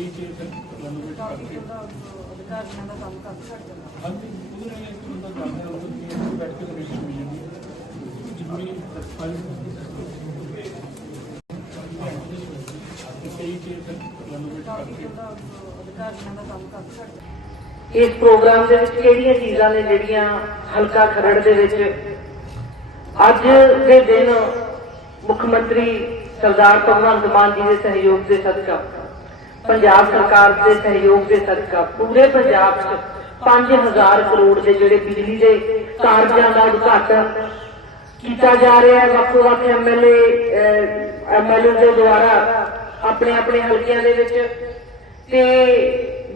ਦਾ ਕੰਮ ਕਰ ਹਾਂਜੀ ਵੀ ਇਸ ਪ੍ਰੋਗਰਾਮ ਦੇ ਵਿੱਚ ਕਿਹੜੀਆਂ ਚੀਜ਼ਾਂ ਨੇ ਜਿਹੜੀਆਂ ਹਲਕਾ ਖਰੜ ਦੇ ਵਿੱਚ ਅੱਜ ਦੇ ਦਿਨ ਮੁੱਖ ਮੰਤਰੀ ਸਰਦਾਰ ਭਗਵੰਤ ਮਾਨ ਜੀ ਦੇ ਸਹਿਯੋਗ ਦੇ ਸਦਕਾ ਪੰਜਾਬ ਸਰਕਾਰ ਦੇ ਸਹਿਯੋਗ ਦੇ ਸਦਕਾ ਪੂਰੇ ਪੰਜਾਬ 'ਚ 5000 ਕਰੋੜ ਦੇ ਜਿਹੜੇ ਬਿਜਲੀ ਦੇ ਕਾਰਜਾਂ ਦਾ ਉਦਘਾਟਨ ਕੀਤਾ ਜਾ ਰਿਹਾ ਹੈ ਵੱਖੋ ਵੱਖ ਐਮਐਲਏ ਐਮਐਲਏ ਦੇ ਦੁਆਰਾ ਆਪਣੇ ਆਪਣੇ ਹਲਕਿਆਂ ਦੇ ਵਿੱਚ ਤੇ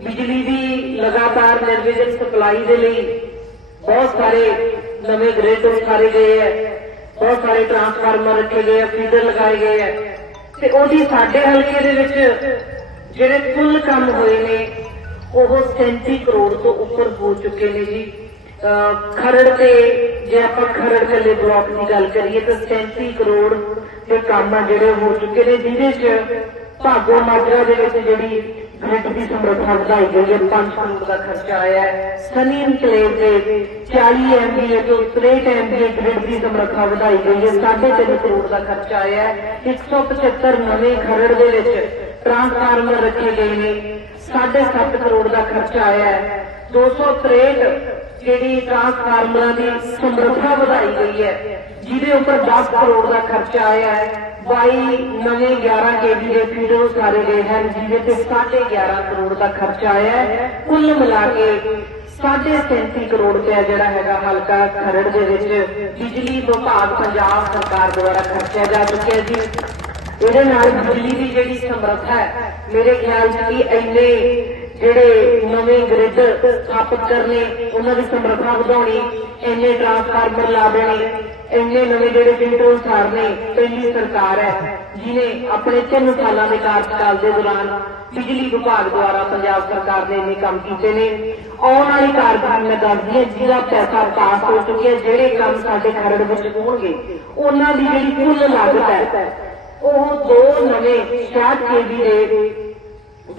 ਬਿਜਲੀ ਦੀ ਲਗਾਤਾਰ ਨਿਰਵਿਘਨ ਸਪਲਾਈ ਦੇ ਲਈ ਬਹੁਤ ਸਾਰੇ ਨਵੇਂ ਗ੍ਰਿਡ ਉਸਾਰੇ ਗਏ ਹੈ ਬਹੁਤ ਸਾਰੇ ਟਰਾਂਸਫਾਰਮਰ ਰੱਖੇ ਗਏ ਹੈ ਫੀਡਰ ਲਗਾਏ ਗਏ ਹੈ ਤੇ ਉਹਦੀ ਸਾਡੇ ਹਲਕੇ ਦੇ ਵਿੱਚ ਜਿਹੜੇ ਕੁੱਲ ਕੰਮ ਹੋਏ ਨੇ ਉਹ 37 ਕਰੋੜ ਤੋਂ ਉੱਪਰ ਹੋ ਚੁੱਕੇ ਨੇ ਜੀ ਖਰੜ ਤੇ ਜੇ ਆਪਾਂ ਖਰੜ ਕੱਲੇ ਬਲਾਕ ਦੀ ਗੱਲ ਕਰੀਏ ਤਾਂ 37 ਕਰੋੜ ਦੇ ਕੰਮ ਆ ਜਿਹੜੇ ਹੋ ਚੁੱਕੇ ਨੇ ਜਿਹਦੇ 'ਚ ਭਾਗੋ ਮਾਜਰਾ ਦੇ ਵਿੱਚ ਜਿਹੜੀ ਗ੍ਰਿਡ ਦੀ ਸਮਰੱਥਾ ਵਧਾਈ ਗਈ ਹੈ 5 ਕਰੋੜ ਦਾ ਖਰਚਾ ਆਇਆ ਹੈ ਸਨੀ ਇਨਕਲੇਵ ਦੇ 40 ਐਮਬੀਏ ਤੋਂ ਟਾਈਮ ਐਮਬੀਏ ਗ੍ਰਿਡ ਦੀ ਸਮਰੱਥਾ ਵਧਾਈ ਗਈ ਹੈ 3.5 ਕਰੋੜ ਦਾ ਖਰਚਾ ਆਇਆ ਹੈ 175 ਨਵੇਂ ਖਰੜ ਦੇ ਵਿੱਚ ਟ੍ਰਾਂਸਫਾਰਮਰ ਰੱਖੇ ਗਏ ਨੇ 7.5 ਕਰੋੜ ਦਾ ਖਰਚਾ ਆਇਆ ਹੈ 263 ਜਿਹੜੀ ਟ੍ਰਾਂਸਫਾਰਮਰਾਂ ਦੀ ਸਮਰੱਥਾ ਵਧਾਈ ਗਈ ਹੈ ਜਿਹਦੇ ਉੱਪਰ 10 ਕਰੋੜ ਦਾ ਖਰਚਾ ਆਇਆ ਹੈ 22 ਨਵੇਂ 11 ਕੇਵੀ ਦੇ ਫੀਡਰ ਸਾਰੇ ਗਏ ਹਨ ਜਿਹਦੇ ਤੇ 11.5 ਕਰੋੜ ਦਾ ਖਰਚਾ ਆਇਆ ਹੈ ਕੁੱਲ ਮਿਲਾ ਕੇ 37 ਕਰੋੜ ਰੁਪਏ ਜਿਹੜਾ ਹੈਗਾ ਹਲਕਾ ਖਰੜ ਦੇ ਵਿੱਚ ਬਿਜਲੀ ਵਿਭਾਗ ਪੰਜਾਬ ਸਰਕਾਰ ਦੁਆਰਾ ਖਰਚਿਆ ਜਾ ਚੁੱਕਿਆ ਜੀ ਇਹਦੇ ਨਾਲ ਦਿੱਲੀ ਦੀ ਜਿਹੜੀ ਸਮਰੱਥਾ ਹੈ ਮੇਰੇ ਖਿਆਲ 'ਚ ਕਿ ਐਨੇ ਜਿਹੜੇ ਨਵੇਂ ਗ੍ਰਿਡ ਸਥਾਪਿਤ ਕਰਨੇ ਉਹਨਾਂ ਦੀ ਸਮਰੱਥਾ ਵਧਾਉਣੀ ਐਨੇ ਟਰਾਂਸਫਾਰਮਰ ਲਾ ਦੇਣੇ ਐਨੇ ਨਵੇਂ ਜਿਹੜੇ ਕੰਟਰੋਲ ਸਾਰਨੇ ਪਹਿਲੀ ਸਰਕਾਰ ਹੈ ਜਿਨੇ ਆਪਣੇ 3 ਸਾਲਾਂ ਦੇ ਕਾਰਜਕਾਲ ਦੇ ਦੌਰਾਨ ਬਿਜਲੀ ਵਿਭਾਗ ਦੁਆਰਾ ਪੰਜਾਬ ਸਰਕਾਰ ਨੇ ਇੰਨੇ ਕੰਮ ਕੀਤੇ ਨੇ ਆਉਣ ਵਾਲੀ ਕਾਰਜਕਾਲ ਮੈਂ ਦੱਸਦੀ ਹਾਂ ਜਿਹਦਾ ਪੈਸਾ ਪਾਸ ਹੋ ਚੁੱਕਿਆ ਜਿਹੜੇ ਕੰਮ ਸਾਡੇ ਖਰੜ ਵਿੱਚ ਹੋਣਗੇ ਉਹਨਾਂ ਦੀ ਜਿਹੜੀ ਕੁੱਲ ਲਾਗਤ ਹੈ ਉਹ ਦੋ ਨਵੇਂ 60 ਕੇਵੀ ਦੇ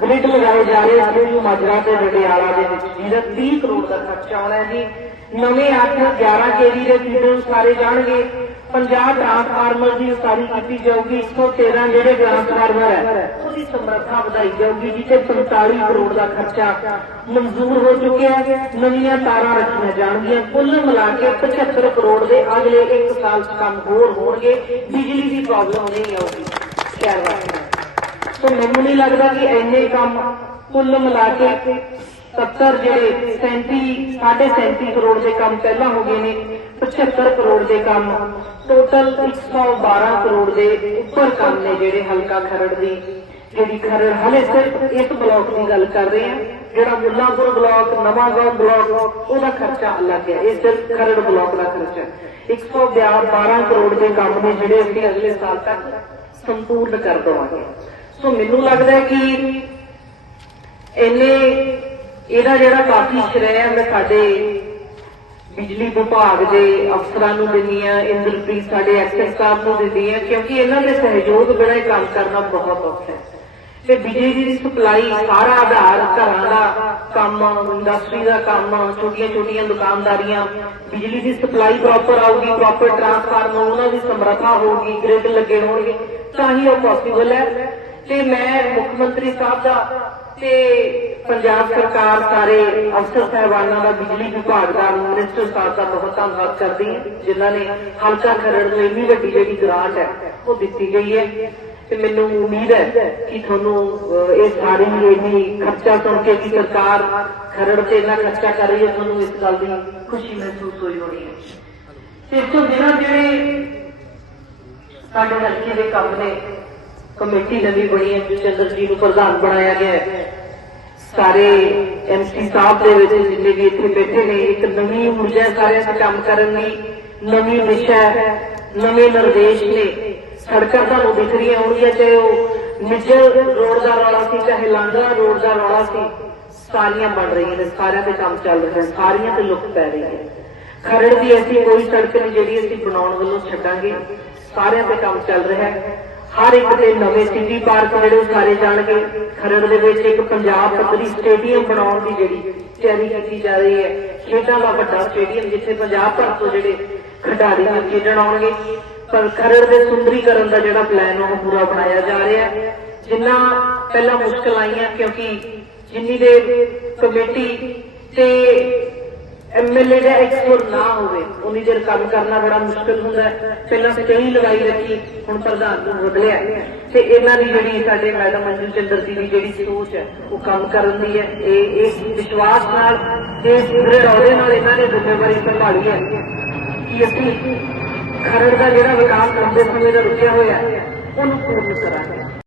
ਗ੍ਰਿਡ ਲਗਾਏ ਜਾ ਰਹੇ ਹਨ ਜੋ ਮਾਜਰਾ ਤੇ ਵਡਿਆਲਾ ਦੇ ਵਿੱਚ ਜਿਹਦਾ 30 ਕਰੋੜ ਦਾ ਖਰਚਾ ਆਉਣਾ ਹੈ ਜੀ ਨਵੇਂ 8 11 ਕੇਵੀ ਦੇ ਗ੍ਰਿਡ ਸਾਰੇ ਜਾਣਗੇ ਪੰਜਾਬ ਗ੍ਰਾਮ ਫਾਰਮਰ ਦੀ ਉਸਾਰੀ ਕੀਤੀ ਜਾਊਗੀ 113 ਜਿਹੜੇ ਗ੍ਰਾਮ ਫਾਰਮਰ ਹੈ ਉਹਦੀ ਸਮਰੱਥਾ ਵਧਾਈ ਜਾਊਗੀ ਜਿੱਥੇ 45 ਕਰੋੜ ਦਾ ਖਰਚਾ ਮਨਜ਼ੂਰ ਹੋ ਚੁੱਕਿਆ ਹੈ ਨਵੀਆਂ ਤਾਰਾਂ ਰੱਖੀਆਂ ਜਾਣਗੀਆਂ ਕੁੱਲ ਮਿਲਾ ਕੇ 75 ਕਰੋੜ ਦੇ ਅਗਲੇ 1 ਸਾਲ ਚ ਕੰਮ ਹੋਰ ਹੋਣਗੇ ਬਿਜਲੀ ਦੀ ਪ੍ਰੋਬਲਮ ਨਹੀਂ ਆਊਗੀ ਸ਼ਹਿਰ ਵਾਸੀਆਂ ਸੋ ਮੈਨੂੰ ਨਹੀਂ ਲੱਗਦਾ ਕਿ ਇੰਨੇ ਕੰਮ ਕੁੱਲ ਮਿਲਾ ਕੇ 70 ਜਿਹੜੇ 37 37 ਕਰੋੜ ਦੇ ਕੰਮ ਪਹਿਲਾਂ ਹੋ ਗਏ ਨੇ 75 ਕਰੋੜ ਦੇ ਕੰਮ ਟੋਟਲ 112 ਕਰੋੜ ਦੇ ਉੱਪਰ ਕੰਮ ਨੇ ਜਿਹੜੇ ਹਲਕਾ ਖਰੜ ਦੀ ਜਿਹੜੀ ਖਰੜ ਹਲੇ ਸਿਰਫ ਇੱਕ ਬਲਾਕ ਦੀ ਗੱਲ ਕਰ ਰਹੇ ਹਾਂ ਜਿਹੜਾ ਮੁੱਲਾਪੁਰ ਬਲਾਕ ਨਵਾਂਗਾਉਂ ਬਲਾਕ ਉਹਦਾ ਖਰਚਾ ਅਲੱਗ ਹੈ ਇਹ ਸਿਰਫ ਖਰੜ ਬਲਾਕ ਦਾ ਖਰਚਾ ਹੈ 112 ਕਰੋੜ ਦੇ ਕੰਮ ਨੇ ਜਿਹੜੇ ਅਸੀਂ ਅਗਲੇ ਸਾਲ ਤੱਕ ਸੰਪੂਰਨ ਕਰ ਦਵਾਂਗੇ ਸੋ ਮੈਨੂੰ ਲੱਗਦਾ ਹੈ ਕਿ ਇਹਨੇ ਇਹਦਾ ਜਿਹੜਾ ਕਾਫੀ ਸ਼੍ਰੇਅ ਹੈ ਸਾਡੇ ਬਿਜਲੀ ਵਿਭਾਗ ਦੇ ਅਫਸਰਾਂ ਨੂੰ ਦਿੰਨੀ ਆ ਇੰਦਰਪ੍ਰੀਤ ਸਾਡੇ ਐਕਸੈਸ ਸਾਹਿਬ ਨੂੰ ਦਿੰਦੀ ਆ ਕਿਉਂਕਿ ਇਹਨਾਂ ਦੇ ਸਹਿਯੋਗ ਬਿਨਾਂ ਇਹ ਕੰਮ ਕਰਨਾ ਬਹੁਤ ਔਖਾ ਹੈ ਤੇ ਬਿਜਲੀ ਦੀ ਸਪਲਾਈ ਸਾਰਾ ਆਧਾਰ ਘਰਾਂ ਦਾ ਕੰਮ ਇੰਡਸਟਰੀ ਦਾ ਕੰਮ ਛੋਟੀਆਂ ਛੋਟੀਆਂ ਦੁਕਾਨਦਾਰੀਆਂ ਬਿਜਲੀ ਦੀ ਸਪਲਾਈ ਪ੍ਰੋਪਰ ਆਊਗੀ ਪ੍ਰੋਪਰ ਟਰਾਂਸਫਾਰਮਰ ਉਹਨਾਂ ਦੀ ਸਮਰੱਥਾ ਹੋਊਗੀ ਗ੍ਰਿਡ ਲੱਗੇ ਹੋਣਗੇ ਤਾਂ ਹੀ ਉਹ ਪੋਸੀਬਲ ਹੈ ਤੇ ਮੈਂ ਮੁੱਖ ਮੰਤਰੀ ਸਾਹਿਬ ਦਾ ਤੇ ਪੰਜਾਬ ਸਰਕਾਰ ਸਾਰੇ ਅਫਸਰ ਸਹਿਬਾਨਾਂ ਦਾ ਬਿਜਲੀ ਵਿਭਾਗ ਦਾ ਮਿਨਿਸਟਰ ਸਾਹਿਬ ਦਾ ਬਹੁਤ ਧੰਨਵਾਦ ਕਰਦੀ ਹਾਂ ਜਿਨ੍ਹਾਂ ਨੇ ਹਲਕਾ ਖਰੜ ਨੂੰ ਇੰਨੀ ਵੱਡੀ ਜਿਹੜੀ ਗ੍ਰਾਂਟ ਹੈ ਉਹ ਦਿੱਤੀ ਗਈ ਹੈ ਤੇ ਮੈਨੂੰ ਉਮੀਦ ਹੈ ਕਿ ਤੁਹਾਨੂੰ ਇਹ ਸਾਰੀ ਇਹਦੀ ਖਰਚਾ ਸੁਣ ਕੇ ਕਿ ਸਰਕਾਰ ਖਰੜ ਤੇ ਇੰਨਾ ਖਰਚਾ ਕਰ ਰਹੀ ਹੈ ਤੁਹਾਨੂੰ ਇਸ ਗੱਲ ਦੀ ਖੁਸ਼ੀ ਮਹਿਸੂਸ ਹੋਈ ਹੋਣੀ ਹੈ ਇਸ ਤੋਂ ਬਿਨਾਂ ਜਿਹੜੇ ਸਾਡੇ ਹਲਕੇ ਦੇ ਕੰਮ ਨੇ ਕਮੇਟੀ ਨਵੀਂ ਬਣੀ ਹੈ ਜੀ ਅੰਦਰ ਜੀ ਨੂੰ ਪ੍ਰਧਾਨ ਬਣਾਇਆ ਗਿਆ ਹੈ ਸਾਰੇ ਐਮਸੀ ਸਾਹਿਬ ਦੇ ਵਿੱਚ ਜਿੰਨੇ ਵੀ ਇੱਥੇ ਬੈਠੇ ਨੇ ਇੱਕ ਨਵੀਂ ਊਰਜਾ ਸਾਰਿਆਂ ਦੇ ਕੰਮ ਕਰਨ ਦੀ ਨਵੀਂ ਦਿਸ਼ਾ ਨਵੇਂ ਨਿਰਦੇਸ਼ ਨੇ ਸੜਕਾਂ ਤੁਹਾਨੂੰ ਦਿਖ ਆਉਣੀ ਹੈ ਤੇ ਉਹ ਮਿੱਜਲ ਰੋਡ ਦਾ ਰੌਲਾ ਸੀ ਚਾਹੇ ਲਾਂਦਰਾ ਰੋਡ ਦਾ ਰੌਲਾ ਸੀ ਸਾਰੀਆਂ ਬਣ ਰਹੀਆਂ ਨੇ ਸਾਰਿਆਂ ਦੇ ਕੰਮ ਚੱਲ ਨੇ ਸਾਰੀਆਂ ਤੇ ਲੁੱਕ ਪੈ ਰਹੀ ਹੈ ਖਰੜ ਦੀ ਐਸੀ ਕੋਈ ਸੜਕ ਨਹੀਂ ਜਿਹੜੀ ਅਸੀਂ ਬਣਾਉਣ ਵੱਲੋਂ ਛੱਡਾਂਗੇ ਸਾਰਿਆਂ ਤੇ ਕੰਮ ਚੱਲ ਰਿਹਾ ਹੈ ਹਰ ਇੱਕ ਦੇ ਨਵੇਂ ਸਿਟੀ ਪਾਰਕ ਜਿਹੜੇ ਸਾਰੇ ਜਾਣਗੇ ਖਰੜ ਦੇ ਵਿੱਚ ਇੱਕ ਪੰਜਾਬ ਪੱਧਰੀ ਸਟੇਡੀਅਮ ਬਣਾਉਣ ਦੀ ਜਿਹੜੀ ਤਿਆਰੀ ਕੀਤੀ ਜਾ ਰਹੀ ਹੈ ਖੇਡਾਂ ਦਾ ਵੱਡਾ ਸਟੇਡੀਅਮ ਜਿੱਥੇ ਪੰਜਾਬ ਭਰ ਤੋਂ ਜਿਹੜੇ ਖਿਡਾਰੀ ਖੇਡਣ ਆਉਣਗੇ ਪਰ ਖਰੜ ਦੇ ਸੁੰਦਰੀਕਰਨ ਦਾ ਜਿਹੜਾ ਪਲਾਨ ਉਹ ਪੂਰਾ ਬਣਾਇਆ ਜਾ ਰਿਹਾ ਜਿੰਨਾ ਪਹਿਲਾਂ ਮੁਸ਼ਕਲ ਆਈਆਂ ਕਿਉਂਕਿ ਜਿੰਨੀ ਦੇ ਕਮੇਟੀ ਤੇ ਐਮਐਲਏ ਦਾ ਐਕਸਪੋਰ ਨਾ ਹੋਵੇ ਉਹ ਨਿਜਰ ਕੰਮ ਕਰਨਾ ਬੜਾ ਮੁਸ਼ਕਲ ਹੁੰਦਾ ਪਹਿਲਾਂ ਕਈ ਲਗਾਈ ਰੱਖੀ ਹੁਣ ਪ੍ਰਧਾਨ ਨੂੰ ਬਦਲਿਆ ਤੇ ਇਹਨਾਂ ਦੀ ਜਿਹੜੀ ਸਾਡੇ ਮੈਡਮ ਮੰਜੂ ਚੰਦਰ ਜੀ ਦੀ ਜਿਹੜੀ ਸੋਚ ਹੈ ਉਹ ਕੰਮ ਕਰਨ ਦੀ ਹੈ ਇਹ ਇਸ ਵਿਸ਼ਵਾਸ ਨਾਲ ਤੇ ਰੌਲੇ ਨਾਲ ਇਹਨਾਂ ਨੇ ਜ਼ਿੰਮੇਵਾਰੀ ਸੰਭਾਲੀ ਹੈ ਕਿ ਅਸੀਂ ਖਰੜ ਦਾ ਜਿਹੜਾ ਵਿਕਾਸ ਕਰਦੇ ਸਮੇਂ ਦਾ ਰੁਕਿਆ ਹੋਇਆ ਉਹਨੂੰ ਪੂਰਨ ਕਰਾਂਗੇ